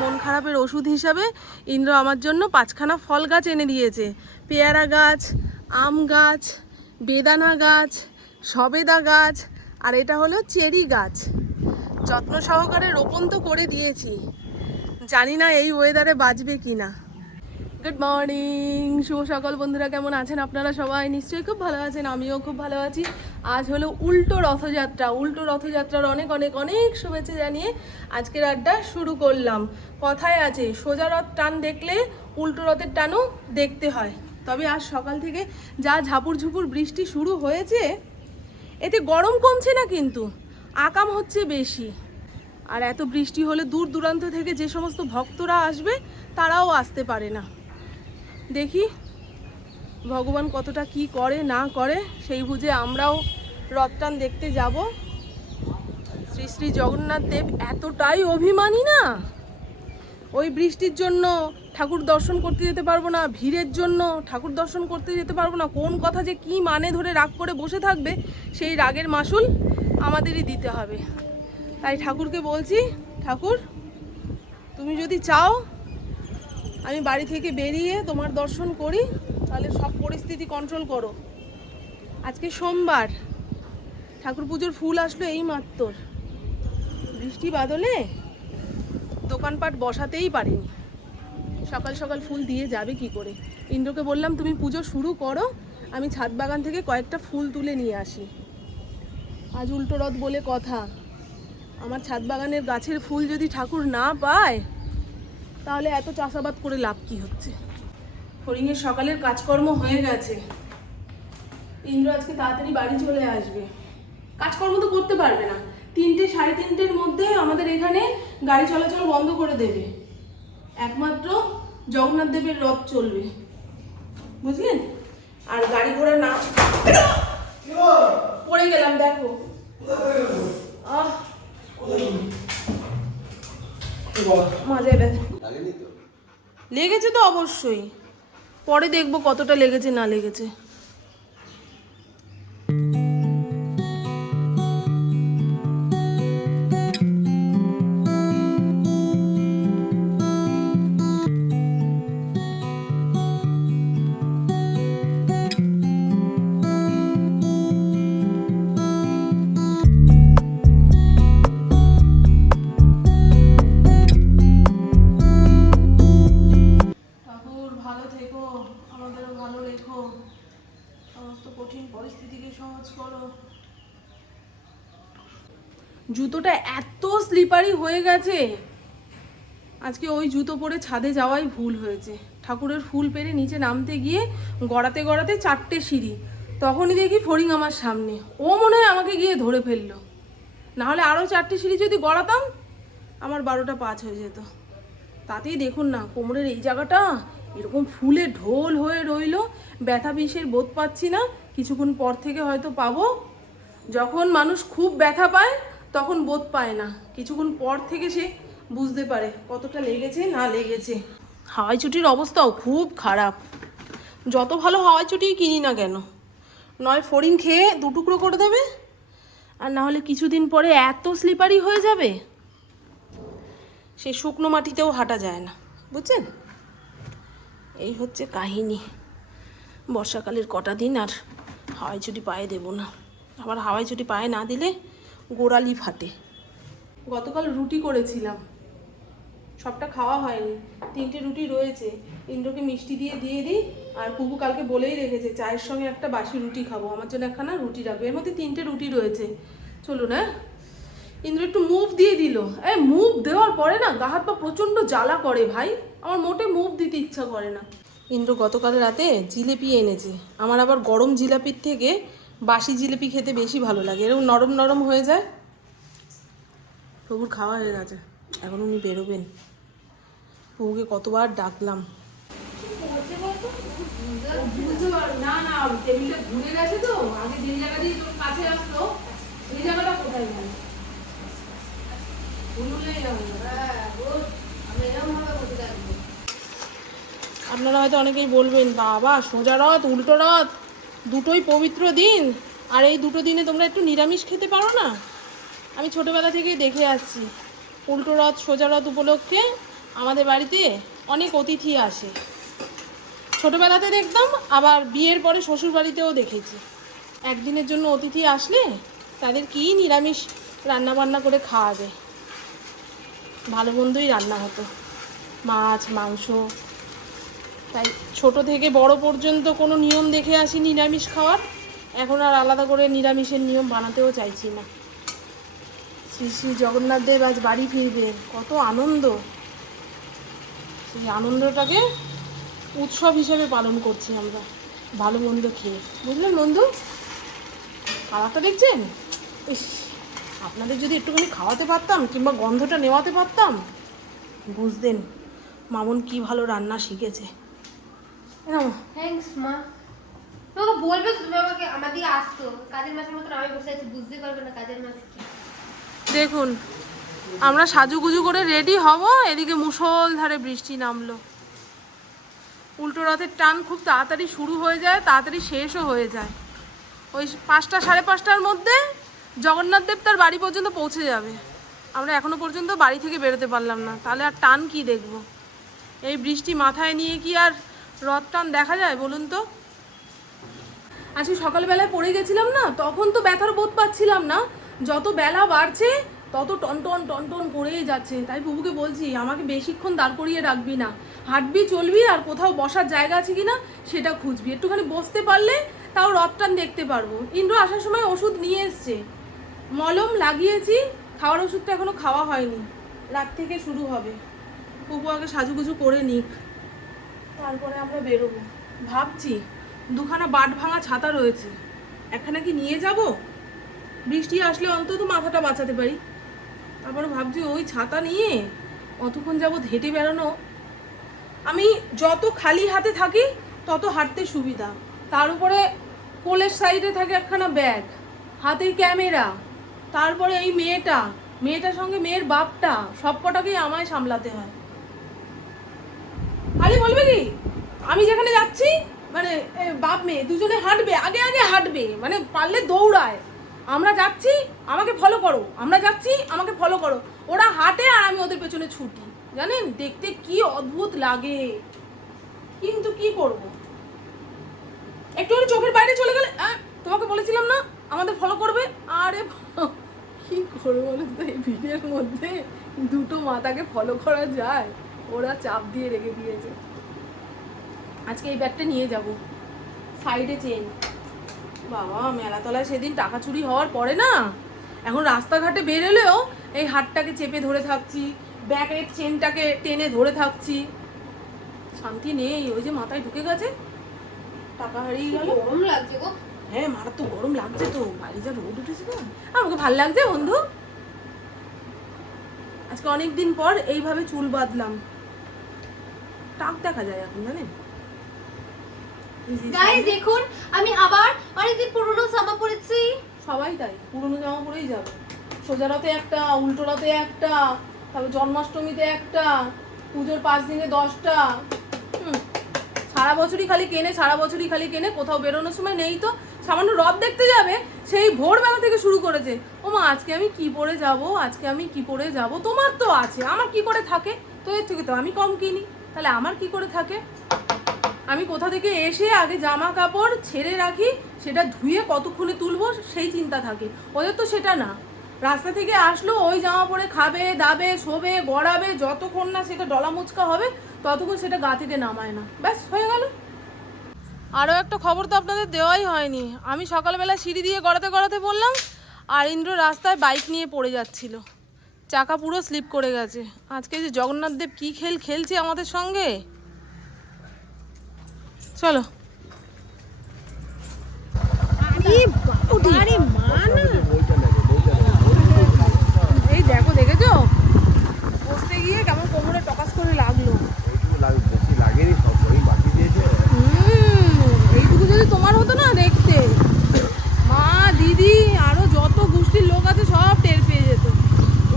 মন খারাপের ওষুধ হিসাবে ইন্দ্র আমার জন্য পাঁচখানা ফল গাছ এনে দিয়েছে। পেয়ারা গাছ, আম গাছ, বেদানা গাছ, সবেদা গাছ, আর এটা হলো চেরি গাছ। যত্ন সহকারে রোপণ তো করে দিয়েছি। জানি না এই ওয়েদারে বাঁচবে কি না গুড মর্নিং শুভ সকাল বন্ধুরা, কেমন আছেন আপনারা সবাই? নিশ্চয়ই খুব ভালো আছেন, আমিও খুব ভালো আছি। আজ হলো উল্টো রথযাত্রা, উল্টো রথযাত্রার অনেক অনেক অনেক শুভেচ্ছা জানিয়ে আজকের আড্ডা শুরু করলাম। কথায় আছে, সোজা রথ টান দেখলে উল্টো রথের টানও দেখতে হয়। তবে আজ সকাল থেকে যা ঝাপুর ঝুপুর বৃষ্টি শুরু হয়েছে, এতে গরম কমছে না কিন্তু, আকাম হচ্ছে বেশি। আর এত বৃষ্টি হলে দূর দূরান্ত থেকে যে সমস্ত ভক্তরা আসবে, তারাও আসতে পারে না। দেখি ভগবান কতটা কি করে, না করে, সেই বুঝে আমরাও রথটান দেখতে যাব। শ্রী শ্রী জগন্নাথ দেব এতটাই অভিমানী না? ওই বৃষ্টির জন্য ঠাকুর দর্শন করতে যেতে পারব না, ভিড়ের জন্য ঠাকুর দর্শন করতে যেতে পারব না, কোন কথা যে কি মানে ধরে রাগ করে বসে থাকবে, সেই রাগের মাসুল আমাদেরই দিতে হবে। তাই ঠাকুরকে বলছি, ঠাকুর, তুমি যদি চাও আমি বাড়ি থেকে বেরিয়ে তোমার দর্শন করি, তাহলে সব পরিস্থিতি কন্ট্রোল করো। আজকে সোমবার, ঠাকুর পুজোর ফুল আসলো এই মাত্র। বৃষ্টি বাদলে দোকানপাট বসাতেই পারিনি। সকাল সকাল ফুল দিয়ে যাবে কি করে? ইন্দ্রকে বললাম, তুমি পুজো শুরু করো, আমি ছাদ বাগান থেকে কয়েকটা ফুল তুলে নিয়ে আসি। আজ উল্টো রথ বলে কথা। আমার ছাদ বাগানের গাছের ফুল যদি ঠাকুর না পায় তাহলে এত চাষাবাদ করে লাভ কি হচ্ছে? ফরিংয়ের সকালের কাজকর্ম হয়ে গেছে। ইন্দ্র আজকে তাড়াতাড়ি বাড়ি চলে আসবে। কাজকর্ম তো করতে পারবে না। তিনটে সাড়ে তিনটের মধ্যে আমাদের এখানে গাড়ি চলাচল বন্ধ করে দেবে। একমাত্র জগন্নাথ দেবের রথ চলবে। বুঝলেন? আর গাড়ি ঘোড়া না পড়ে গেলাম দেখো। আহ মাঝে ব্যথা। লেগেছে তো অবশ্যই। পরে দেখব কতটা লেগেছে না লেগেছে। থেকো আমাদেরও ভালো রেখো সমস্ত কঠিন পরিস্থিতিকে সহজ করো। জুতোটা এত স্লিপারি হয়ে গেছে। আজকে ওই জুতো পরে ছাদে যাওয়াই ভুল হয়েছে। ঠাকুরের ফুল পেরে নিচে নামতে গিয়ে গড়াতে গড়াতে চারটে সিঁড়ি। তখনই দেখি ফড়িং আমার সামনে। ও মনে হয় আমাকে গিয়ে ধরে ফেলল। নাহলে আরও চারটে সিঁড়ি যদি গড়াতাম, আমার বারোটা পাঁচ হয়ে যেত। তাতেই দেখুন না, কোমরের এই জায়গাটা এরকম ফুলে ঢোল হয়ে রইল। ব্যথা বিষের বোধ পাচ্ছি না। কিছুক্ষণ পর থেকে হয়তো পাবো। যখন মানুষ খুব ব্যথা পায়, তখন বোধ পায় না। কিছুক্ষণ পর থেকে সে বুঝতে পারে কতটা লেগেছে, না লেগেছে। হাওয়াই চুটির অবস্থাও খুব খারাপ। যত ভালো হাওয়াই চুটি কিনি না কেন। নয়, ফড়িং খেয়ে দুটুকরো করে দেবে? আর না হলে কিছুদিন পরে এত স্লিপারি হয়ে যাবে? সে শুকনো মাটিতেও হাঁটা যায় না। বুঝছেন? এই হচ্ছে কাহিনী। বর্ষাকালের কটা দিন আর হাওয়াই চুটি পায়ে দেবো না। আবার হাওয়াই চুটি পায়ে না দিলে গোড়ালি ফাটে। গতকাল রুটি করেছিলাম। সবটা খাওয়া হয়নি। তিনটে রুটি রয়েছে। ইন্দ্রকে মিষ্টি দিয়ে দিয়ে দিই। আর কুকু কালকে বলেই রেখেছে, চায়ের সঙ্গে একটা বাসি রুটি খাব। আমার জন্য একখানা রুটি রাখবে। এর মধ্যে তিনটে রুটি রয়েছে। চলুন হ্যাঁ ইন্দ্র একটু মুভ দিয়ে দিল। এ মুভ দেওয়ার পরে না গা হাত পা প্রচণ্ড জ্বালা করে ভাই। আমার মোটে মুভ দিতে ইচ্ছা করে না। ইন্দ্র গতকাল রাতে জিলেপি এনেছে। আমার আবার গরম জিলাপির থেকে বাসি জিলিপি খেতে বেশি ভালো লাগে। এরকম নরম নরম হয়ে যায়। প্রভুর খাওয়া হয়ে গেছে। এখন উনি বেরোবেন। প্রভুকে কতবার ডাকলাম। না না টেবিলটা ঘুরে গেছে তো। আগে যে জায়গা দিয়ে তোর কাছে আসতো সেই জায়গাটা কোথায় গেল? আপনারা হয়তো অনেকেই বলবেন, বাবা, সোজা রথ, উল্টো রথ, দুটোই পবিত্র দিন, আর এই দুটো দিনে তোমরা একটু নিরামিষ খেতে পারো না? আমি ছোটোবেলা থেকেই দেখে আসছি, উল্টো রথ, সোজা রথ উপলক্ষে আমাদের বাড়িতে অনেক অতিথি আসে। ছোটোবেলাতে দেখতাম, আবার বিয়ের পরে শ্বশুর বাড়িতেও দেখেছি। একদিনের জন্য অতিথি আসলে তাদের কি নিরামিষ রান্না বান্না করে খাওয়াবে। ভালো মন্দই রান্না হতো। মাছ, মাংস। তাই ছোট থেকে বড় পর্যন্ত কোনো নিয়ম দেখে আসি নিরামিষ খাওয়ার। এখন আর আলাদা করে নিরামিষের নিয়ম বানাতেও চাইছি না। শ্রী শ্রী জগন্নাথ দেব আজ বাড়ি ফিরবে, কত আনন্দ। সেই আনন্দটাকে উৎসব হিসেবে পালন করছি আমরা, ভালো মন্দ খেয়ে। বুঝলেন বন্ধু? কালারটা দেখছেন? ইস। আপনাদের যদি একটুখানি খাওয়াতে পারতাম কিংবা গন্ধটা নেওয়াতে পারতাম বুঝতেন মামুন কি ভালো রান্না শিখেছে। থ্যাঙ্কস মা। তোমাকে বলবে তুমি আমাকে আমার দিকে আসতো। কাজের মাসের মতন আমি বসে আছি বুঝতে পারবে না কাজের মাস কি। দেখুন আমরা সাজুগুজু করে রেডি হব এদিকে মুষলধারে বৃষ্টি নামলো। উল্টো রথের টান খুব তাড়াতাড়ি শুরু হয়ে যায় তাড়াতাড়ি শেষও হয়ে যায়। ওই পাঁচটা সাড়ে পাঁচটার মধ্যে জগন্নাথ দেব তার বাড়ি পর্যন্ত পৌঁছে যাবে। আমরা এখনও পর্যন্ত বাড়ি থেকে বেরোতে পারলাম না। তাহলে আর টান কি দেখব? এই বৃষ্টি মাথায় নিয়ে কি আর রথ টান দেখা যায় বলুন তো? আজকে সকালবেলায় পড়ে গেছিলাম না? তখন তো ব্যথার বোধ পাচ্ছিলাম না। যত বেলা বাড়ছে, তত টনটন টনটন করেই যাচ্ছে। তাই বুবুকে বলছি, আমাকে বেশিক্ষণ দাঁড় করিয়ে রাখবি না। হাঁটবি, চলবি আর কোথাও বসার জায়গা আছে কি না সেটা খুঁজবি। একটুখানি বসতে পারলে তাও রথটান দেখতে পারব। ইন্দ্র আসার সময় ওষুধ নিয়ে এসছে। মলম লাগিয়েছি, খাওয়ার ওষুধটা এখনও খাওয়া হয়নি। রাত থেকে শুরু হবে। বুবু আগে সাজুগুজু করে নিক। তারপরে আমরা বেরোবো। ভাবছি, দুখানা বাট ভাঙা ছাতা রয়েছে। একখানা কি নিয়ে যাব? বৃষ্টি আসলে অন্তত মাথাটা বাঁচাতে পারি। তারপরে ভাবছি, ওই ছাতা নিয়ে অতক্ষণ যাবৎ হেঁটে বেড়ানো। আমি যত খালি হাতে থাকি, তত হাঁটতে সুবিধা। তার উপরে কোলের সাইডে থাকে একখানা ব্যাগ। হাতে ক্যামেরা। তারপরে এই মেয়েটা, মেয়েটার সঙ্গে মেয়ের বাপটা, সব কটাকেই আমায় সামলাতে হয়। আলি, বলবে কি? আমি যেখানে যাচ্ছি মানে বাপ মেয়ে দুজনে হাঁটবে, আগে আগে হাঁটবে মানে পারলে দৌড়ায়। আমরা যাচ্ছি, আমাকে ফলো করো। আমরা যাচ্ছি, আমাকে ফলো করো। ওরা হাঁটে আর আমি ওদের পেছনে ছুটি। জানেন? দেখতে কি অদ্ভুত লাগে। কিন্তু কি করব? একটু চোখের বাইরে চলে গেলে তোমাকে বলেছিলাম না? আমাদের ফলো করবে? আরে কি করব বলুন তো? এই ভিড়ের মধ্যে দুটো মাতাকে ফলো করা যায়। ওরা চাপ দিয়ে রেখে দিয়েছে আজকে এই ব্যাগটা নিয়ে যাব। সাইডে চেন। বাবা মেলাতলায় সেদিন টাকা চুরি হওয়ার পরে না এখন রাস্তাঘাটে বেরোলেও এই হাতটাকে চেপে ধরে থাকছি ব্যাগের চেনটাকে টেনে ধরে থাকছি। শান্তি নেই ওই যে মাথায় ঢুকে গেছে। টাকা হারিয়ে গেল। গরম লাগছে গো। হ্যাঁ মারা তো গরম লাগছে তো। বাইরে যা রোদ উঠেছে না আমাকে ভালো লাগছে বন্ধু? আজকে অনেক দিন পর এইভাবে চুল বাঁধলাম। টাক দেখা যায় এখন জানেন? গাইস দেখুন আমি আবার অনেকদিন পুরনো জামা পরেছি। সবাই তাই পুরনো জামা পরেই যাবে। সোজা রাতে একটা উল্টো রাতে একটা তারপর জন্মাষ্টমীতে একটা পুজোর পাঁচ দিনে দশটা। হুম, সারা বছরই খালি কেনে সারা বছরই খালি কেনে কোথাও বেরোনোর সময় নেই তো। সামান্য রথ দেখতে যাবে, সেই ভোরবেলা থেকে শুরু করেছে। ও মা, আজকে আমি কি পরে যাব? আজকে আমি কি পরে যাব? তোমার তো আছে, আমার কি করে থাকে? তো এর থেকে তো আমি কম কিনি। তাহলে আমার কি করে থাকে? আমি কোথা থেকে এসে আগে জামা কাপড় ছেড়ে রাখি, সেটা ধুয়ে কতক্ষণে তুলবো, সেই চিন্তা থাকে। ওদের তো সেটা না। রাস্তা থেকে আসলো, ওই জামা পরে খাবে, দাবে, শোবে, গড়াবে, যতক্ষণ না সেটা ডলা মুচকা হবে, ততক্ষণ সেটা গা থেকে নামায় না। ব্যাস, হয়ে গেল। আরও একটা খবর তো আপনাদের দেওয়াই হয়নি। আমি সকালবেলা সিঁড়ি দিয়ে গড়াতে গড়াতে বললাম আর ইন্দ্র রাস্তায় বাইক নিয়ে পড়ে যাচ্ছিল। চাকা পুরো স্লিপ করে গেছে। আজকে যে জগন্নাথ দেব কী খেল খেলছে আমাদের সঙ্গে? চলো এই দেখো দেখেছ বসতে গিয়ে কেমন কোমরে টকাস করে লাগল এইটুকু লাগে বেশি লাগেনি সব ওই বাকি দিয়েছে হুম, এইটুকু যদি তোমার হতো না দেখতে মা দিদি আরও যত গোষ্ঠীর লোক আছে সব টের পেয়ে যেত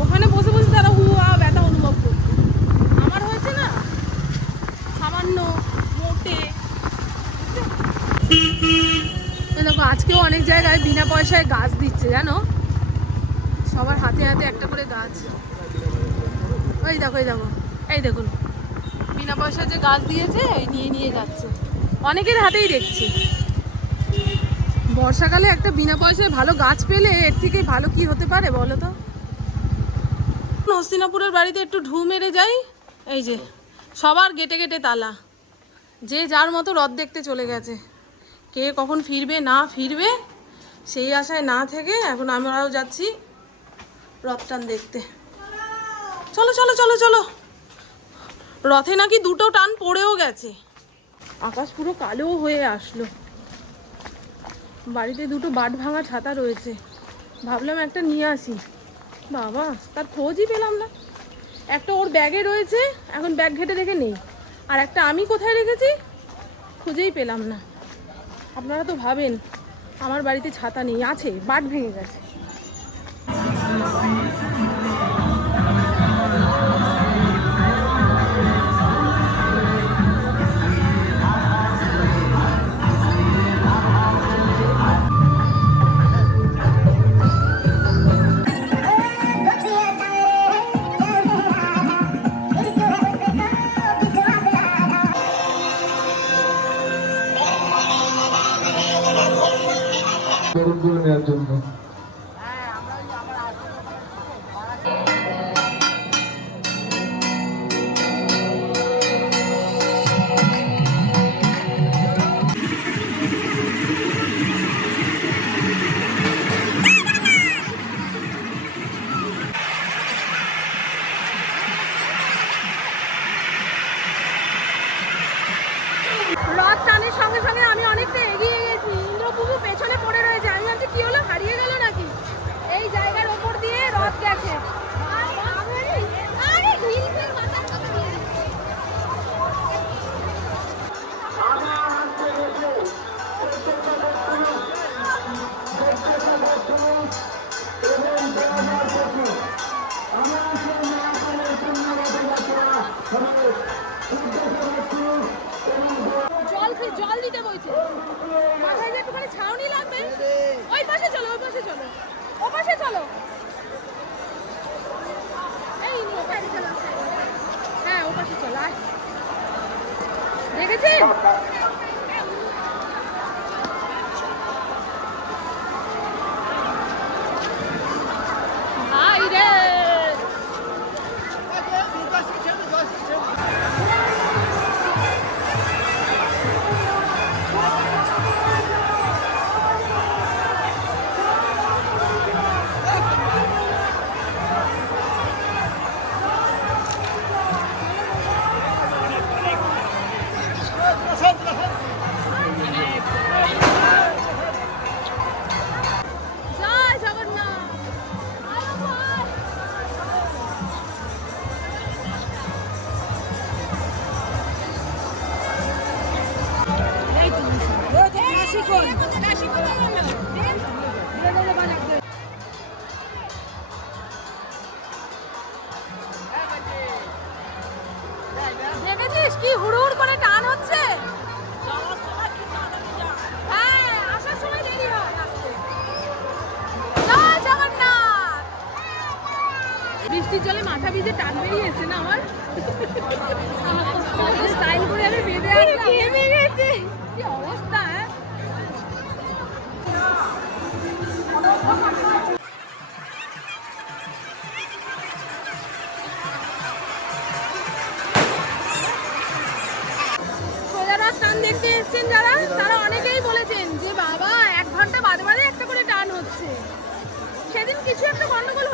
ওখানে বসে বসে তারা হু হা ব্যথা অনুভব করতো আমার হয়েছে না সামান্য দেখো আজকেও অনেক জায়গায় বিনা পয়সায় গাছ দিচ্ছে জানো সবার হাতে হাতে একটা করে গাছ ওই দেখো এই দেখো এই দেখুন, বিনা পয়সায় যে গাছ দিয়েছে নিয়ে নিয়ে যাচ্ছে। অনেকের হাতেই দেখছি। বর্ষাকালে একটা বিনা পয়সায় ভালো গাছ পেলে এর থেকে ভালো কি হতে পারে বলো তো? হস্তিনাপুরের বাড়িতে একটু ঢু মেরে যাই। এই যে, সবার গেটে গেটে তালা। যে যার মতো রথ দেখতে চলে গেছে। কে কখন ফিরবে, না ফিরবে, সেই আশায় না থেকে এখন আমরাও যাচ্ছি রথ টান দেখতে। চলো চলো চলো চলো। রথে নাকি দুটো টান পড়েও গেছে। আকাশ পুরো কালো হয়ে আসলো। বাড়িতে দুটো বাট ভাঙা ছাতা রয়েছে। ভাবলাম একটা নিয়ে আসি। বাবা, তার খোঁজই পেলাম না। একটা ওর ব্যাগে রয়েছে, এখন ব্যাগ ঘেটে দেখে নেই। আর একটা আমি কোথায় রেখেছি, খুঁজেই পেলাম না। আপনারা তো ভাবেন, আমার বাড়িতে ছাতা নেই, আছে, বাট ভেঙে গেছে। দেখেছেন? বৃষ্টির জলে মাথা ভিজে টান বেরিয়ে এসে না আমার? স্টাইল করে আমি বেঁধে আসলাম। কি অবস্থা হ্যাঁ? দেখতে এসেছেন যারা তারা অনেকেই বলেছেন যে বাবা এক ঘণ্টা বাদে বাদে একটা করে টান হচ্ছে। সেদিন কিছু একটা গন্ডগোল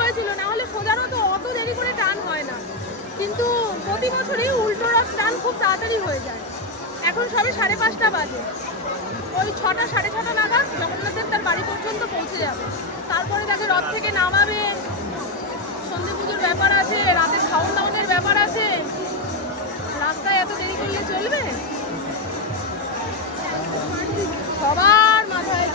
প্রতি বছরই উল্টো রথ টান খুব তাড়াতাড়ি হয়ে যায়। এখন সবে সাড়ে পাঁচটা বাজে। ওই ছটা, সাড়ে ছটা নাগাদ জগন্নাথের তার বাড়ি পর্যন্ত পৌঁছে যাবে। তারপরে তাকে রথ থেকে নামাবে। সন্ধে পুজোর ব্যাপার আছে, রাতে খাওয়ান দাওয়ানের ব্যাপার আছে। রাস্তায় এত দেরি করলে চলবে? সবার মাথায়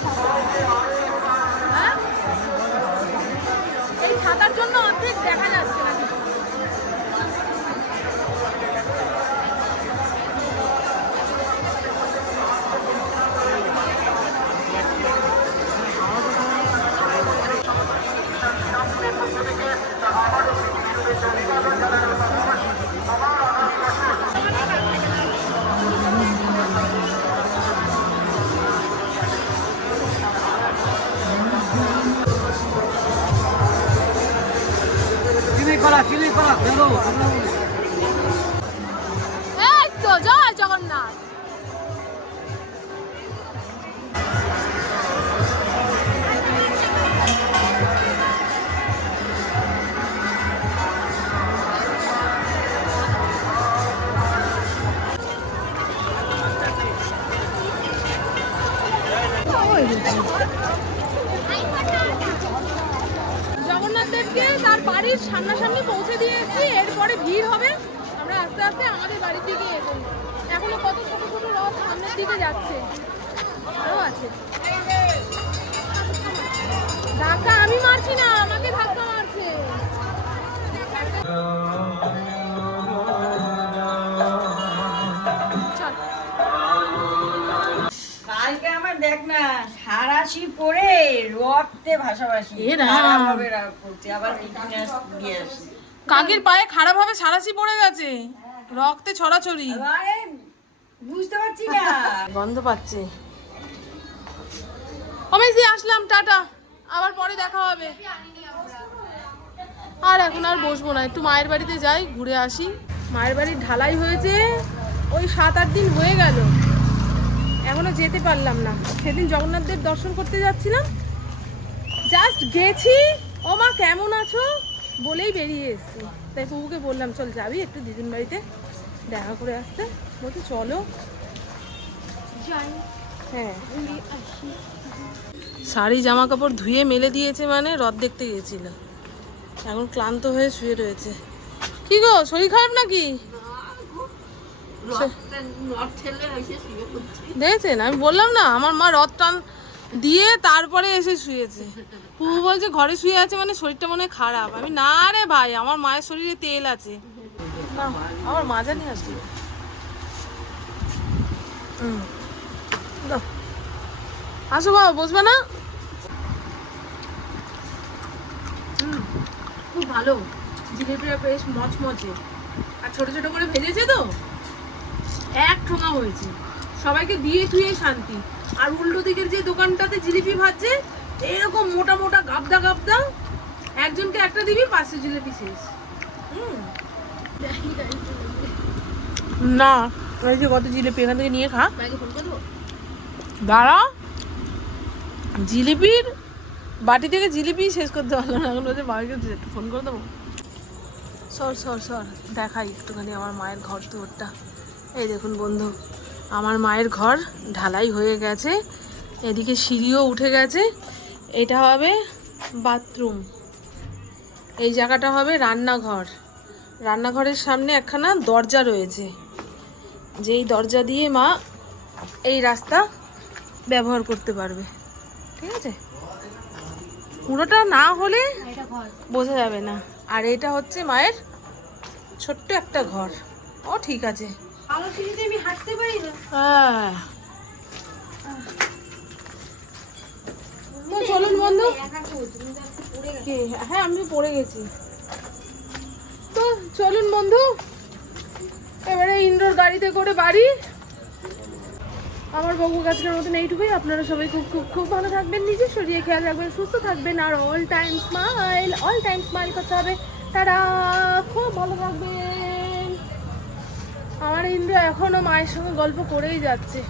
জগন্নাথ দেবকে তার বাড়ির সামনাসামনি পৌঁছে দিয়েছি এরপরে ভিড় হবে। আমরা আস্তে আস্তে আমাদের বাড়ির দিকে এগোই। এখনও কত ছোট ছোট রথ সামনের দিকে যাচ্ছে। আরও আছে। ধাক্কা, আমি মারছি না। দেখ না সারাশি পরে রক্তে আবার কাকির পায়ে খারাপ ভাবে সারাশি পড়ে গেছে। রক্তে ছড়াছড়ি। বুঝতে পারছি না। গন্ধ পাচ্ছে। অমেজি আসলাম টাটা। আবার পরে দেখা হবে। আর এখন আর বসবো না একটু মায়ের বাড়িতে যাই ঘুরে আসি। মায়ের বাড়ির ঢালাই হয়েছে ওই সাত আট দিন হয়ে গেল। এখনও যেতে পারলাম না। সেদিন জগন্নাথ দেব দর্শন করতে যাচ্ছিলাম। জাস্ট গেছি। ও মা, কেমন আছো? বলেই বেরিয়ে এসেছি। তাই প্রভুকে বললাম, চল যাবি একটু দিদিন বাড়িতে, দেখা করে আসতে। বলছি, চলো। হ্যাঁ। শাড়ি জামা কাপড় ধুয়ে মেলে দিয়েছে মানে রথ দেখতে গেছিল এখন ক্লান্ত হয়ে শুয়ে রয়েছে। কি গো, শরীর খারাপ নাকি? দেখেছেন? আমি বললাম না আমার মা রথ টান দিয়ে তারপরে এসে শুয়েছে। পুবু বলছে ঘরে শুয়ে আছে মানে শরীরটা মনে খারাপ। আমি না রে ভাই আমার মায়ের শরীরে তেল আছে। না আমার মাজা নিয়ে আসলো। আসো বাবা বসবে না? হুম, খুব ভালো। জিলিপিটা বেশ মচমচে। আর ছোট ছোট করে ভেজেছে তো? এক ঠোঙা হয়েছে। সবাইকে দিয়ে থুয়ে শান্তি। আর উল্টো দিকের যে দোকানটাতে জিলিপি ভাজছে এরকম মোটা মোটা গাবদা গাবদা। একজনকে একটা দিবি পাঁচশো জিলিপি শেষ। না এই যে কত জিলিপি এখান থেকে নিয়ে খা। দাঁড়া। জিলিপির বাটি থেকে জিলিপি শেষ করতে পারল না। এখন বলছে বাবাকে একটু ফোন করে দেবো? সর সর সর দেখাই একটুখানি আমার মায়ের ঘর তোরটা এই দেখুন বন্ধু, আমার মায়ের ঘর ঢালাই হয়ে গেছে, এদিকে সিঁড়িও উঠে গেছে। এটা হবে বাথরুম, এই জায়গাটা হবে রান্নাঘর। রান্নাঘরের সামনে একখানা দরজা রয়েছে, যেই দরজা দিয়ে মা এই রাস্তা ব্যবহার করতে পারবে, ঠিক আছে? পুরোটা না হলে বোঝা যাবে না। আর এটা হচ্ছে মায়ের ছোট্ট একটা ঘর। ও, ঠিক আছে। আলো সিঁড়িতে আমি হাঁটতে পারি না। হ্যাঁ। তো চলুন বন্ধু। হ্যাঁ আমি পড়ে গেছি। তো চলুন বন্ধু এবারে গাড়িতে করে বাড়ি। আমার বউ আজকের মতন এইটুকুই। আপনারা সবাই খুব খুব খুব ভালো থাকবেন নিজের শরীরে খেয়াল রাখবেন সুস্থ থাকবেন আর all time smile all time smile করতে হবে। তারা খুব ভালো থাকবেন। আমার ইন্দ্র এখনও মায়ের সঙ্গে গল্প করেই যাচ্ছে।